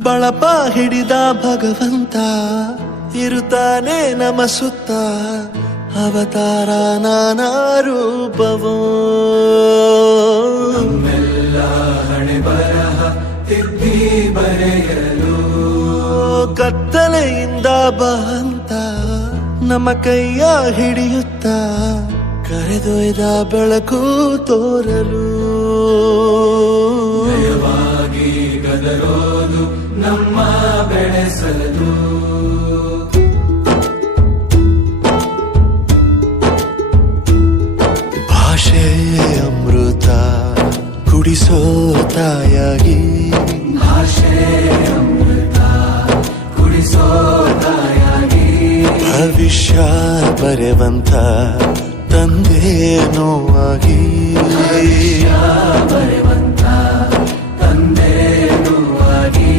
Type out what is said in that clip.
ಬಳಪ ಹಿಡಿದ ಭಗವಂತ ಇರುತ್ತಾನೆ ನಮ ಸುತ್ತ, ಅವತಾರ ನಾನಾ ರೂಪವೋ. ನಮ್ಮೆಲ್ಲ ಹಣೆ ಬರಹ ತಿದ್ದಿ ಬರೆಯಲು ಕತ್ತಲೆಯಿಂದ ಬಂತ ನಮ್ಮ ಕೈಯ ಹಿಡಿಯುತ್ತ, ಕರೆದೊಯ್ದ ಬೆಳಕು ತೋರಲು. ನಯವಾಗಿ ಗದರೋದು ನಮ್ಮ ಬೆಳೆಸಲು. ಭಾಷೆ ಅಮೃತ ಕುಡಿಸೋ ತಾಯಾಗಿ, ಭಾಷೆ ಅಮೃತ ಕುಡಿಸೋ ತಾಯಾಗಿ, ಭವಿಷ್ಯ ಬರೆವಂತ ತಂದೆ ನೋವಾಗಿ, ಬರೆವಂತ